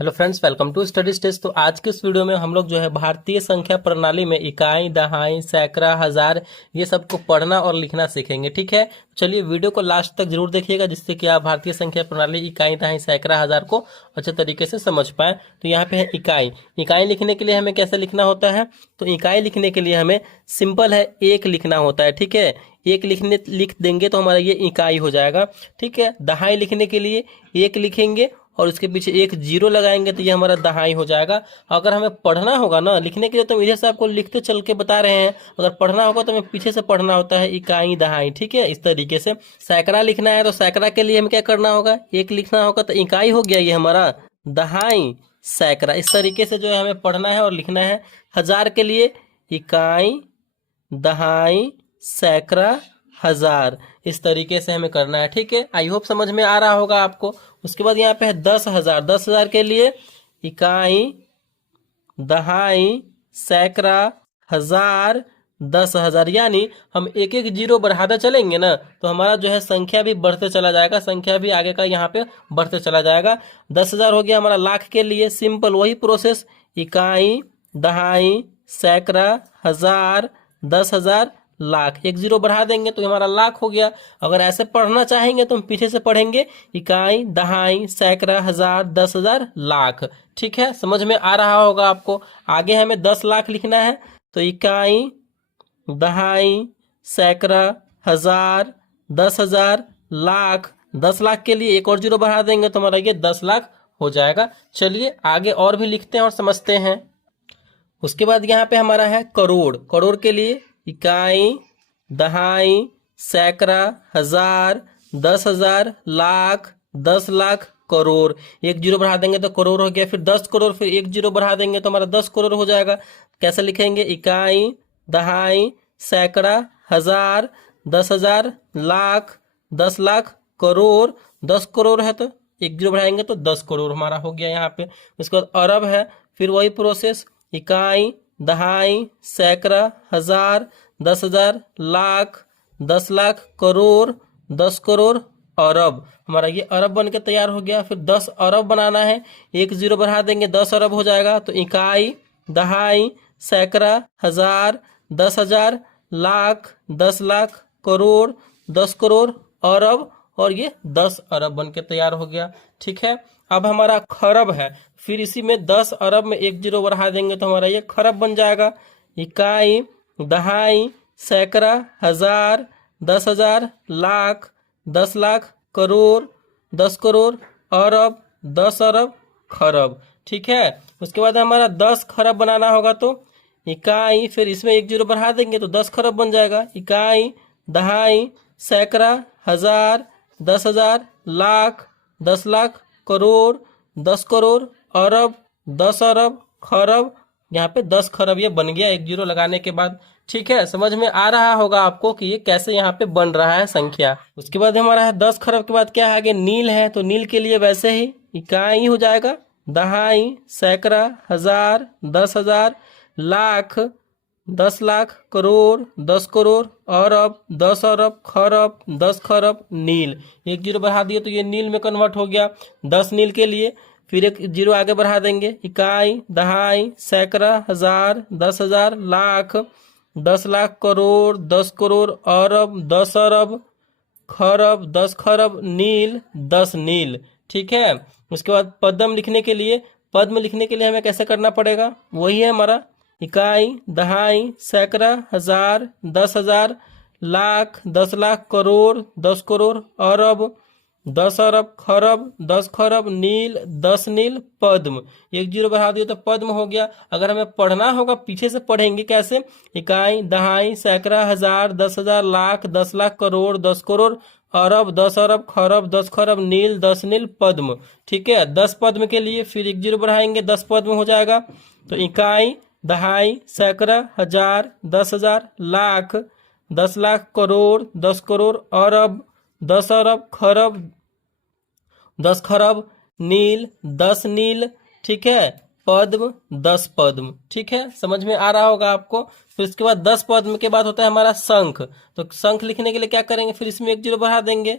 Hello friends, welcome to study stage. तो आज के इस वीडियो में हम लोग जो है भारतीय संख्या प्रणाली में इकाई, दहाई, सैकड़ा, हजार ये सब को पढ़ना और लिखना सीखेंगे। ठीक है, चलिए वीडियो को लास्ट तक जरूर देखिएगा, जिससे कि आप भारतीय संख्या प्रणाली, इकाई, दहाई, सैकड़ा, हजार को अच्छे तरीके से समझ पाए। तो यहाँ पे है इकाई। इकाई लिखने के लिए हमें कैसे लिखना होता है? तो इकाई लिखने के लिए हमें सिंपल है, एक लिखना होता है। ठीक है, एक लिख देंगे तो हमारा ये इकाई हो जाएगा। ठीक है, दहाई लिखने के लिए एक लिखेंगे और उसके पीछे एक जीरो लगाएंगे तो ये हमारा दहाई हो जाएगा। अगर हमें पढ़ना होगा ना, लिखने के लिए तो इधर से आपको लिखते चल के बता रहे हैं, अगर पढ़ना होगा तो हमें पीछे से पढ़ना होता है, इकाई, दहाई। ठीक है, इस तरीके से। सैकड़ा लिखना है तो सैकड़ा के लिए हमें क्या करना होगा? एक लिखना होगा तो इकाई हो गया ये हमारा, दहाई, सैकड़ा। इस तरीके से जो है हमें पढ़ना है और लिखना है। हजार के लिए इकाई, दहाई, सैकड़ा, हजार, इस तरीके से हमें करना है। ठीक है, आई होप समझ में आ रहा होगा आपको। उसके बाद यहाँ पे है 10,000। 10,000 के लिए इकाई, दहाई, सैकड़ा, हजार, 10,000। यानी हम एक एक जीरो बढ़ाते चलेंगे ना तो हमारा जो है संख्या भी बढ़ते चला जाएगा, संख्या भी आगे का यहाँ पे बढ़ते चला जाएगा। 10,000 हो गया हमारा। लाख के लिए सिंपल वही प्रोसेस, इकाई, दहाई, सैकड़ा, हजार, 10,000, लाख। एक जीरो बढ़ा देंगे तो हमारा लाख हो गया। अगर ऐसे पढ़ना चाहेंगे तो हम पीछे से पढ़ेंगे, इकाई, दहाई, सैकड़ा, हजार, 10,000, लाख। ठीक है, समझ में आ रहा होगा आपको। आगे हमें 10 लाख लिखना है तो इकाई, दहाई, सैकड़ा, हजार, 10,000, लाख। 10 लाख के लिए एक और जीरो बढ़ा देंगे तो हमारा ये 10 लाख हो जाएगा। चलिए आगे और भी लिखते हैं और समझते हैं। उसके बाद यहाँ पे हमारा है करोड़। करोड़ के लिए इकाई, दहाई, सैकड़ा, हजार, 10,000, लाख, 10 लाख, करोड़। एक जीरो बढ़ा देंगे तो करोड़ हो गया। फिर 10 करोड़, फिर एक जीरो बढ़ा देंगे तो हमारा 10 करोड़ हो जाएगा। कैसे लिखेंगे? इकाई, दहाई, सैकड़ा, हजार, 10,000, लाख, 10 लाख, करोड़। 10 करोड़ है तो एक जीरो बढ़ाएंगे तो 10 करोड़ हमारा हो गया यहाँ पे। उसके बाद अरब है, फिर वही प्रोसेस, इकाई, दहाई, सैकड़ा, हजार, 10,000, लाख, 10 लाख, करोड़, 10 करोड़, अरब। हमारा ये अरब बन के तैयार हो गया। फिर 10 अरब बनाना है, एक जीरो बढ़ा देंगे 10 अरब हो जाएगा। तो इकाई, दहाई, सैकड़ा, हजार, 10,000, लाख, 10 लाख, करोड़, 10 करोड़, अरब, और ये 10 अरब बन के तैयार हो गया। ठीक है, अब हमारा खरब है। फिर इसी में 10 अरब में एक जीरो बढ़ा देंगे तो हमारा ये खरब बन जाएगा। इकाई, दहाई, सैकड़ा, हजार, 10,000, लाख, 10 लाख, करोड़, 10 करोड़, अरब, 10 अरब, खरब। ठीक है, उसके बाद हमारा 10 खरब बनाना होगा तो इकाई, फिर इसमें एक जीरो बढ़ा देंगे तो 10 खरब बन जाएगा। इकाई, दहाई, सैकड़ा, हजार, 10,000, लाख, 10 लाख, करोड़, 10 करोड़, अरब, 10 अरब, खरब। यहाँ पे 10 खरब ये बन गया एक जीरो लगाने के बाद। ठीक है, समझ में आ रहा होगा आपको कि ये कैसे यहाँ पे बन रहा है संख्या। उसके बाद हमारा है 10 खरब के बाद क्या है? आगे नील है, तो नील के लिए वैसे ही इकाई हो जाएगा, दहाई, सैकड़ा, हजार, 10,000, लाख, 10 लाख, करोड़, 10 करोड़, अरब, 10 अरब, खरब, 10 खरब, नील। एक जीरो बढ़ा दिए तो ये नील में कन्वर्ट हो गया। 10 नील के लिए फिर एक जीरो आगे बढ़ा देंगे, इकाई, दहाई, सैकड़ा, हजार, 10,000, लाख, 10 लाख, करोड़, 10 करोड़, अरब, 10 अरब, खरब, 10 खरब, नील, 10 नील। ठीक है, उसके बाद पद्म लिखने के लिए, पद्म लिखने के लिए हमें कैसे करना पड़ेगा? वही है हमारा, इकाई, दहाई, सैकड़ा, हजार, 10,000, लाख, 10 लाख, करोड़, 10 करोड़, अरब, 10 अरब, खरब, 10 खरब, नील, 10 नील, पद्म। एक जीरो बढ़ा दिए तो पद्म हो गया। अगर हमें पढ़ना होगा पीछे से पढ़ेंगे कैसे? इकाई, दहाई, सैकड़ा, हजार, 10,000, लाख, 10 लाख, करोड़, 10 करोड़, अरब, 10 अरब, खरब, 10 खरब, नील, 10 नील, पद्म। ठीक है, 10 पद्म के लिए फिर एक जीरो बढ़ाएंगे, 10 पद्म हो जाएगा। तो इकाई, दहाई, सैकड़ा, हजार, 10,000, लाख, 10 लाख, करोड़, 10 करोड़, अरब, 10 अरब, खरब, 10 खरब, नील, 10 नील। ठीक है, पद्म, 10 पद्म। ठीक है, समझ में आ रहा होगा आपको। फिर इसके बाद 10 पद्म के बाद होता है हमारा शंख। तो शंख लिखने के लिए क्या करेंगे? फिर इसमें एक जीरो बढ़ा देंगे,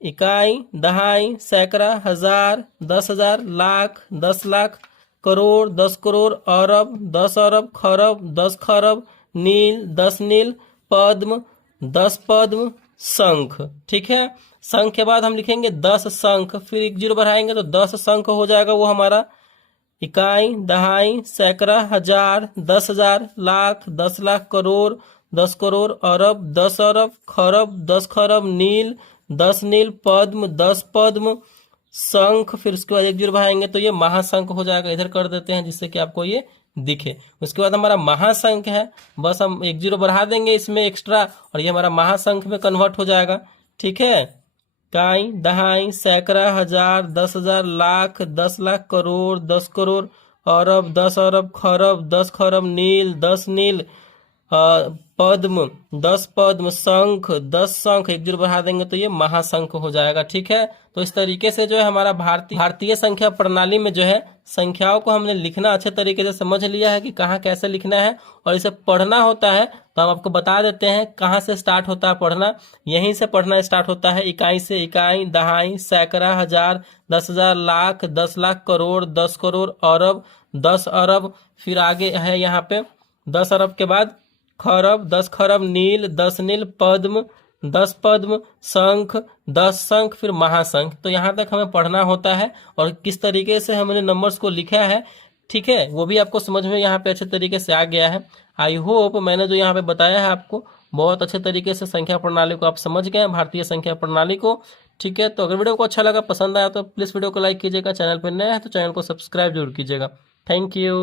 इकाई, दहाई, सैकड़ा, हजार, 10,000, लाख, 10 लाख, करोड़, 10 करोड़, अरब, 10 अरब, खरब, 10 खरब, नील, 10 नील, पद्म, 10 पद्म, शंख। ठीक है, शंख के बाद हम लिखेंगे 10 शंख, फिर एक जीरो बढ़ाएंगे तो 10 शंख हो जाएगा वो हमारा। इकाई, दहाई, सैकड़ा, हजार, 10,000, लाख, 10 लाख, करोड़, 10 करोड़, अरब, 10 अरब, खरब, 10 खरब, नील, 10 नील, पद्म, 10 पद्म, शंख, फिर उसके बाद एक जीरो बढ़ाएंगे तो ये महाशंख हो जाएगा। इधर कर देते हैं जिससे कि आपको ये दिखे। उसके बाद हमारा महाशंख है, बस हम एक जीरो बढ़ा देंगे इसमें एक्स्ट्रा और ये हमारा महाशंख में कन्वर्ट हो जाएगा। ठीक है, इकाई, दहाई, सैकड़ा, हजार, 10,000, लाख, 10 लाख, करोड़, 10 करोड़, अरब, 10 अरब, खरब, 10 खरब, नील, 10 नील, पद्म, 10 पद्म, शंख, 10 शंख, एक जीरो बढ़ा देंगे तो ये महाशंख हो जाएगा। ठीक है, तो इस तरीके से जो है हमारा भारतीय संख्या प्रणाली में जो है संख्याओं को हमने लिखना अच्छे तरीके से समझ लिया है कि कहाँ कैसे लिखना है और इसे पढ़ना होता है। तो हम आपको बता देते हैं कहाँ से स्टार्ट होता है पढ़ना। यहीं से पढ़ना स्टार्ट होता है, इकाई से। इकाई, दहाई, सैकड़ा, हजार, 10,000, लाख, 10 लाख, करोड़, 10 करोड़, अरब, 10 अरब, फिर आगे है यहाँ पे 10 अरब के बाद खरब, 10 खरब, नील, 10 नील, पद्म, 10 पद्म, शंख, 10 शंख, फिर महाशंख। तो यहाँ तक हमें पढ़ना होता है और किस तरीके से हमने नंबर्स को लिखा है, ठीक है, वो भी आपको समझ में यहाँ पे अच्छे तरीके से आ गया है। आई होप मैंने जो यहाँ पे बताया है आपको बहुत अच्छे तरीके से संख्या प्रणाली को आप समझ गए हैं, भारतीय संख्या प्रणाली को। ठीक है, तो अगर वीडियो को अच्छा लगा, पसंद आया तो प्लीज़ वीडियो को लाइक कीजिएगा। चैनल पर नया है तो चैनल को सब्सक्राइब जरूर कीजिएगा। Thank you.